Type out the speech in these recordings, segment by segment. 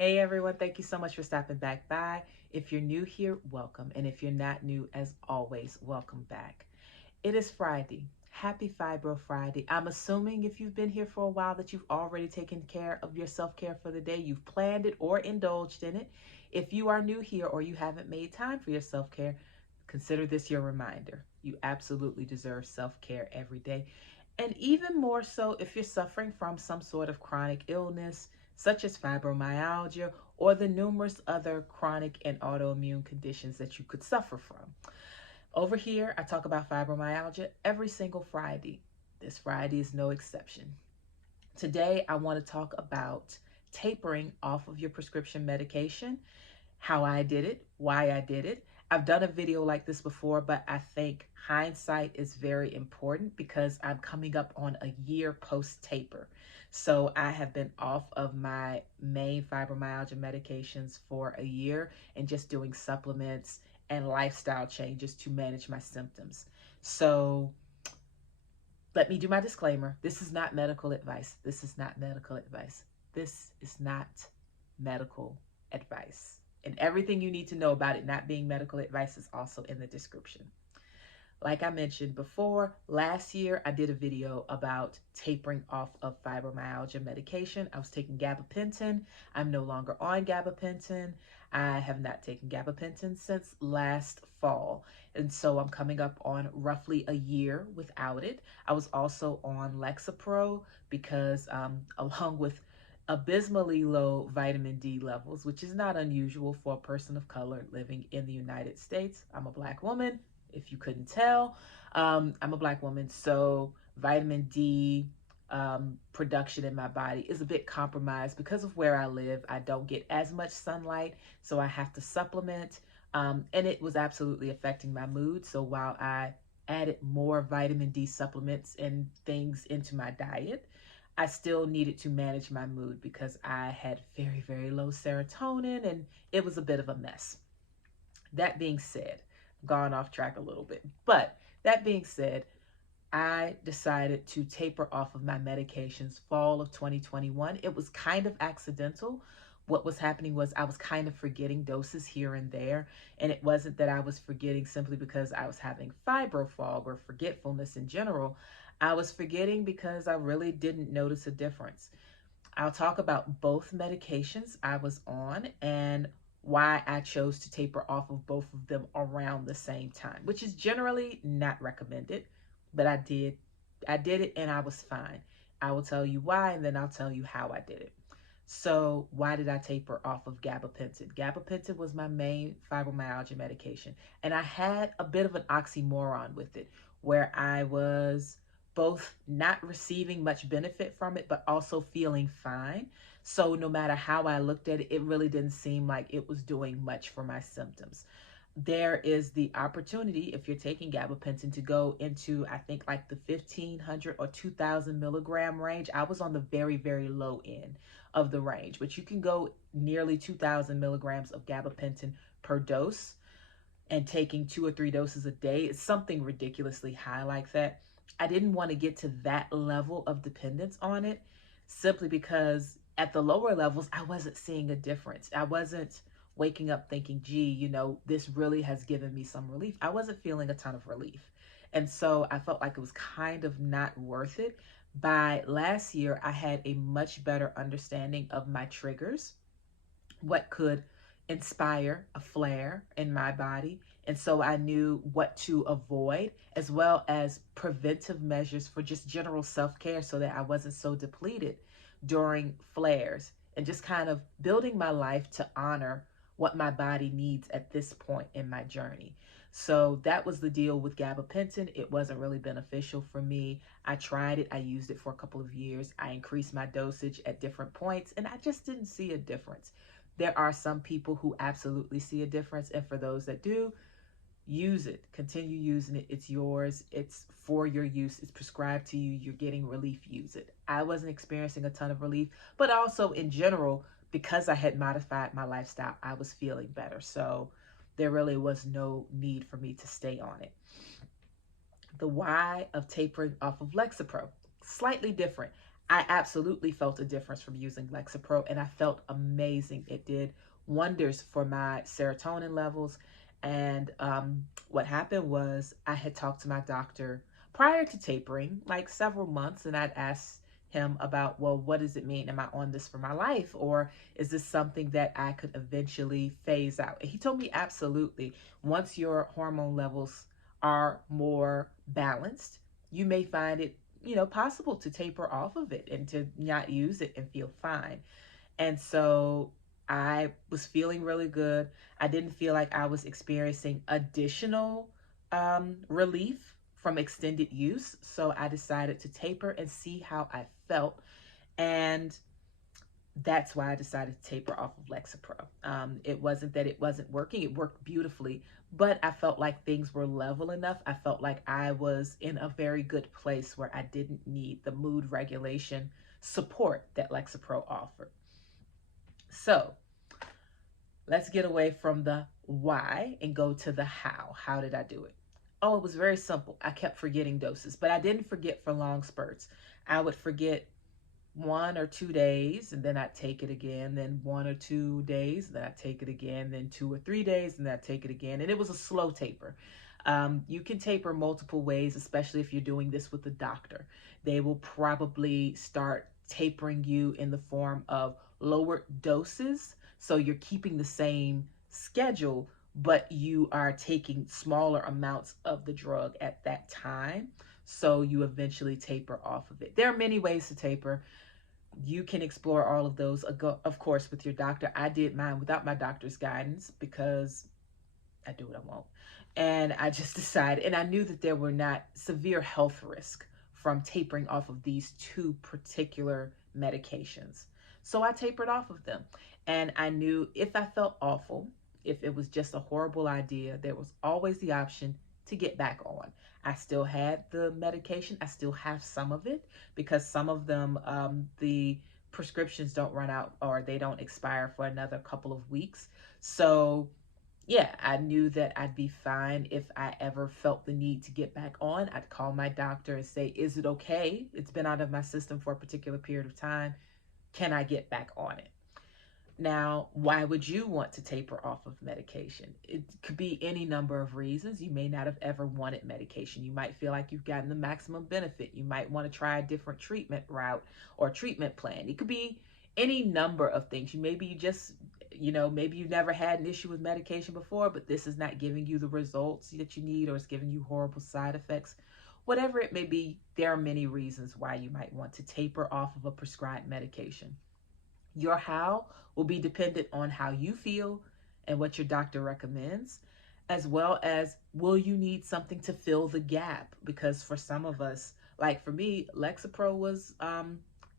Hey everyone, thank you so much for stopping back by. If you're new here, welcome. And if you're not new, as always, welcome back. It is Friday. Happy Fibro Friday. I'm assuming if you've been here for a while that you've already taken care of your self-care for the day. You've planned it or indulged in it. If you are new here or you haven't made time for your self-care, consider this your reminder. You absolutely deserve self-care every day. And even more so if you're suffering from some sort of chronic illness, such as fibromyalgia or the numerous other chronic and autoimmune conditions that you could suffer from. Over here, I talk about fibromyalgia every single Friday. This Friday is no exception. Today, I want to talk about tapering off of your prescription medication, how I did it, why I did it. I've done a video like this before, but I think hindsight is very important because I'm coming up on a year post-taper. So I have been off of my main fibromyalgia medications for a year and just doing supplements and lifestyle changes to manage my symptoms. So let me do my disclaimer. This is not medical advice. This is not medical advice. This is not medical advice. And everything you need to know about it not being medical advice is also in the description. Like I mentioned before, last year I did a video about tapering off of fibromyalgia medication. I was taking gabapentin. I'm no longer on gabapentin. I have not taken gabapentin since last fall. And so I'm coming up on roughly a year without it. I was also on Lexapro because along with abysmally low vitamin D levels, which is not unusual for a person of color living in the United States. I'm a Black woman, if you couldn't tell. I'm a Black woman, so vitamin D production in my body is a bit compromised because of where I live. I don't get as much sunlight, so I have to supplement, and it was absolutely affecting my mood. So while I added more vitamin D supplements and things into my diet, I still needed to manage my mood because I had very, very low serotonin and it was a bit of a mess. That being said, gone off track a little bit, but that being said, I decided to taper off of my medications fall of 2021. It was kind of accidental. What was happening was I was kind of forgetting doses here and there. And it wasn't that I was forgetting simply because I was having fibro fog or forgetfulness in general. I was forgetting because I really didn't notice a difference. I'll talk about both medications I was on and why I chose to taper off of both of them around the same time, which is generally not recommended, but I did it and I was fine. I will tell you why and then I'll tell you how I did it. So why did I taper off of gabapentin? Gabapentin was my main fibromyalgia medication, and I had a bit of an oxymoron with it where I was both not receiving much benefit from it, but also feeling fine. So no matter how I looked at it, it really didn't seem like it was doing much for my symptoms. There is the opportunity, if you're taking gabapentin, to go into, I think, like the 1,500 or 2,000 milligram range. I was on the very, very low end of the range, but you can go nearly 2,000 milligrams of gabapentin per dose, and taking 2 or 3 doses a day. It's something ridiculously high like that. I didn't want to get to that level of dependence on it simply because at the lower levels, I wasn't seeing a difference. I wasn't waking up thinking, gee, this really has given me some relief. I wasn't feeling a ton of relief. And so I felt like it was kind of not worth it. By last year, I had a much better understanding of my triggers, what could inspire a flare in my body. And so I knew what to avoid, as well as preventive measures for just general self-care so that I wasn't so depleted during flares, and just kind of building my life to honor what my body needs at this point in my journey. So that was the deal with gabapentin. It wasn't really beneficial for me. I tried it. I used it for a couple of years. I increased my dosage at different points, and I just didn't see a difference. There are some people who absolutely see a difference, and for those that do, use it. Continue using it. It's yours. It's for your use. It's prescribed to you. You're getting relief. Use it. I wasn't experiencing a ton of relief, but also in general, because I had modified my lifestyle, I was feeling better. So there really was no need for me to stay on it. The why of tapering off of Lexapro, slightly different. I absolutely felt a difference from using Lexapro, and I felt amazing. It did wonders for my serotonin levels. And what happened was I had talked to my doctor prior to tapering, like several months, and I'd asked him about, well, what does it mean? Am I on this for my life? Or is this something that I could eventually phase out? And he told me absolutely. Once your hormone levels are more balanced, you may find it, possible to taper off of it and to not use it and feel fine. And so I was feeling really good. I didn't feel like I was experiencing additional relief from extended use. So I decided to taper and see how I felt. And that's why I decided to taper off of Lexapro. It wasn't that it wasn't working, it worked beautifully, but I felt like things were level enough. I felt like I was in a very good place where I didn't need the mood regulation support that Lexapro offered. So let's get away from the why and go to the how. How did I do it? Oh, it was very simple. I kept forgetting doses, but I didn't forget for long spurts. I would forget 1 or 2 days, and then I'd take it again, then 1 or 2 days, then I'd take it again, then 2 or 3 days, and then I'd take it again. And it was a slow taper. You can taper multiple ways, especially if you're doing this with a doctor. They will probably start tapering you in the form of lower doses. So you're keeping the same schedule, but you are taking smaller amounts of the drug at that time. So you eventually taper off of it. There are many ways to taper. You can explore all of those, of course, with your doctor. I did mine without my doctor's guidance because I do what I want. And I just decided, and I knew that there were not severe health risk from tapering off of these two particular medications. So I tapered off of them. And I knew if I felt awful, if it was just a horrible idea, there was always the option to get back on. I still had the medication. I still have some of it because some of them, the prescriptions don't run out or they don't expire for another couple of weeks. So yeah, I knew that I'd be fine if I ever felt the need to get back on. I'd call my doctor and say, is it okay? It's been out of my system for a particular period of time. Can I get back on it? Now, why would you want to taper off of medication? It could be any number of reasons. You may not have ever wanted medication. You might feel like you've gotten the maximum benefit. You might want to try a different treatment route or treatment plan. It could be any number of things. Maybe you just, maybe you never had an issue with medication before, but this is not giving you the results that you need or it's giving you horrible side effects. Whatever it may be, there are many reasons why you might want to taper off of a prescribed medication. Your how will be dependent on how you feel and what your doctor recommends, as well as will you need something to fill the gap? Because for some of us, like for me, Lexapro was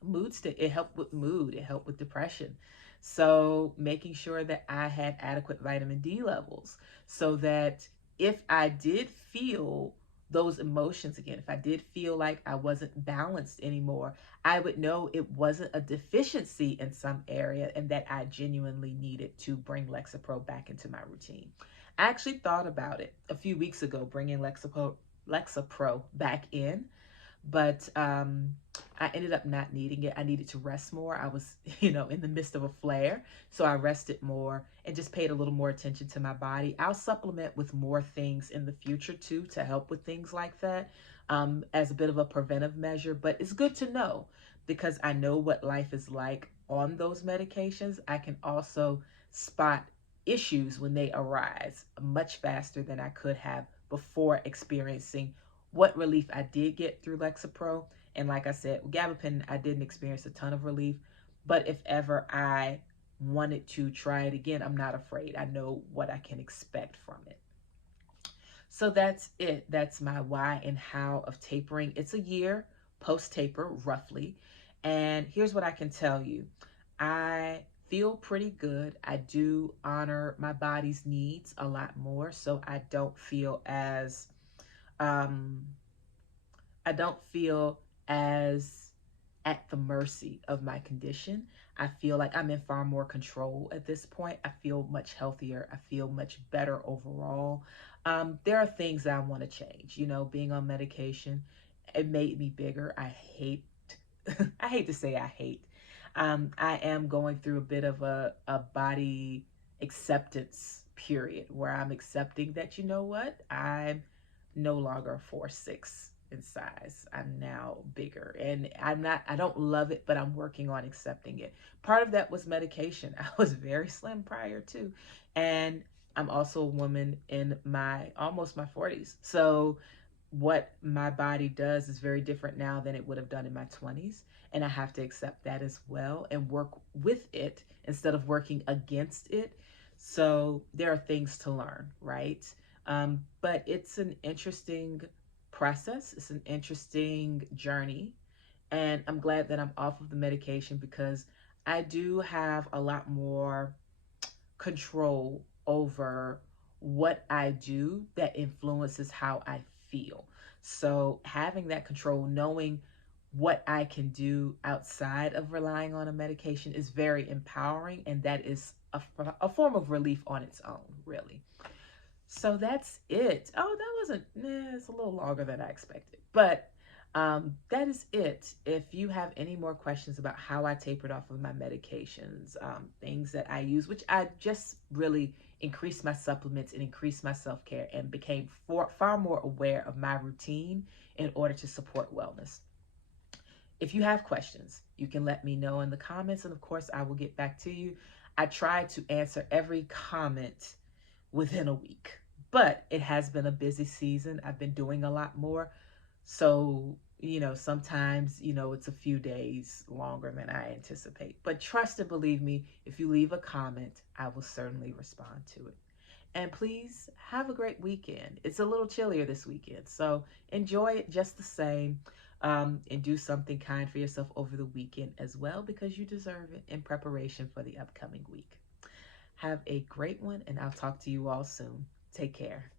mood stick. It helped with mood. It helped with depression. So making sure that I had adequate vitamin D levels so that if I did feel those emotions again, if I did feel like I wasn't balanced anymore, I would know it wasn't a deficiency in some area and that I genuinely needed to bring Lexapro back into my routine. I actually thought about it a few weeks ago, bringing Lexapro back in, but I ended up not needing it. I needed to rest more. I was, in the midst of a flare, so I rested more and just paid a little more attention to my body. I'll supplement with more things in the future too to help with things like that, as a bit of a preventive measure, but it's good to know because I know what life is like on those medications. I can also spot issues when they arise much faster than I could have before experiencing what relief I did get through Lexapro. And like I said, with gabapentin, I didn't experience a ton of relief. But if ever I wanted to try it again, I'm not afraid. I know what I can expect from it. So that's it. That's my why and how of tapering. It's a year post-taper, roughly. And here's what I can tell you. I feel pretty good. I do honor my body's needs a lot more. So I don't feel as I don't feel as at the mercy of my condition. I feel like I'm in far more control at this point. I feel much healthier. I feel much better overall. There are things that I want to change. Being on medication, it made me bigger. I hate I hate to say I hate. I am going through a bit of a body acceptance period where I'm accepting that, you know what, I'm no longer 4'6" in size. I'm now bigger, and I don't love it, but I'm working on accepting it. Part of that was medication. I was very slim prior to, and I'm also a woman in my almost my 40s. So what my body does is very different now than it would have done in my 20s, and I have to accept that as well and work with it instead of working against it. So there are things to learn, right? But it's an interesting process. It's an interesting journey, and I'm glad that I'm off of the medication because I do have a lot more control over what I do that influences how I feel. So having that control, knowing what I can do outside of relying on a medication is very empowering, and that is a form of relief on its own, really. So that's it. Oh, that wasn't, it's a little longer than I expected. But that is it. If you have any more questions about how I tapered off of my medications, things that I use, which I just really increased my supplements and increased my self care and became far more aware of my routine in order to support wellness. If you have questions, you can let me know in the comments, and of course, I will get back to you. I try to answer every comment within a week. But it has been a busy season. I've been doing a lot more. So, sometimes, it's a few days longer than I anticipate. But trust and believe me, if you leave a comment, I will certainly respond to it. And please have a great weekend. It's a little chillier this weekend, so enjoy it just the same. And do something kind for yourself over the weekend as well because you deserve it in preparation for the upcoming week. Have a great one, and I'll talk to you all soon. Take care.